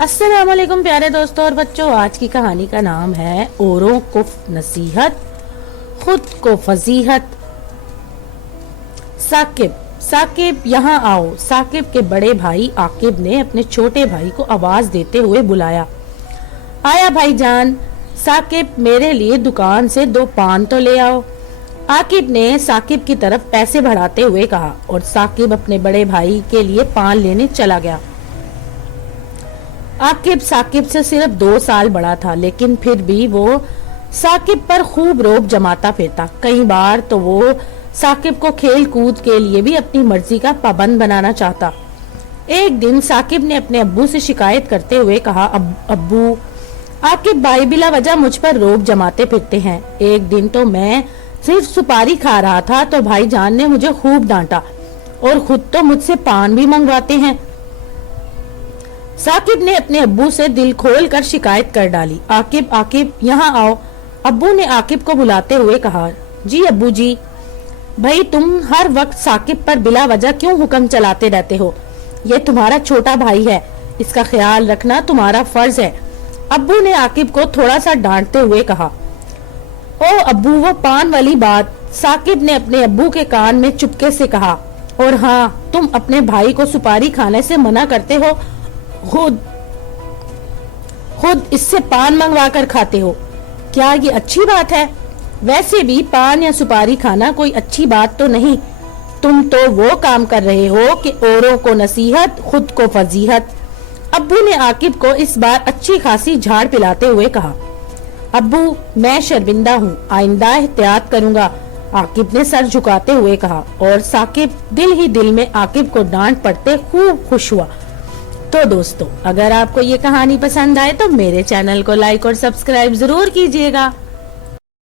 अस्सलाम वालेकुम प्यारे दोस्तों और बच्चों, आज की कहानी का नाम है औरों को नसीहत, खुद को फजीहत। साकिब, साकिब यहाँ आओ। साकिब के बड़े भाई आकिब ने अपने छोटे भाई को आवाज देते हुए बुलाया। आया भाईजान। साकिब, मेरे लिए दुकान से 2 पान तो ले आओ। आकिब ने साकिब की तरफ पैसे बढ़ाते हुए कहा और साकिब अपने बड़े भाई के लिए पान लेने चला गया। आकिब साकिब से सिर्फ 2 साल बड़ा था, लेकिन फिर भी वो साकिब पर खूब रोब जमाता फिरता। कई बार तो वो साकिब को खेल कूद के लिए भी अपनी मर्जी का पाबंद बनाना चाहता। एक दिन साकिब ने अपने अब्बू से शिकायत करते हुए कहा, अब्बू, आकिब भाई बिला वजह मुझ पर रोब जमाते फिरते हैं। एक दिन तो मैं सिर्फ सुपारी खा रहा था तो भाईजान ने मुझे खूब डांटा और खुद तो मुझसे पान भी मंगवाते हैं। साकिब ने अपने अब्बू से दिल खोल कर शिकायत कर डाली। आकिब, आकिब यहाँ आओ। अब्बू ने आकिब को बुलाते हुए कहा। जी अब्बू जी। भाई, तुम हर वक्त साकिब पर बिला वजह क्यों हुक्म चलाते रहते हो? ये तुम्हारा छोटा भाई है, इसका ख्याल रखना तुम्हारा फर्ज है। अब्बू ने आकिब को थोड़ा सा डांटते हुए कहा। ओ अब्बू, वो पान वाली बात, साकिब ने अपने अब्बू के कान में चुपके से कहा। और हाँ, तुम अपने भाई को सुपारी खाने से मना करते हो, खुद इससे पान मंगवा कर खाते हो। क्या ये अच्छी बात है? वैसे भी पान या सुपारी खाना कोई अच्छी बात तो नहीं। तुम तो वो काम कर रहे हो कि औरों को नसीहत, खुद को फजीहत। अब्बू ने आकिब को इस बार अच्छी खासी झाड़ पिलाते हुए कहा। अब्बू, मैं शर्मिंदा हूँ, आइंदा एहतियात करूंगा, आकिब ने सर झुकाते हुए कहा। और साकिब दिल ही दिल में आकिब को डांट पड़ते खूब खुश हुआ। तो दोस्तों, अगर आपको ये कहानी पसंद आए तो मेरे चैनल को लाइक और सब्सक्राइब जरूर कीजिएगा।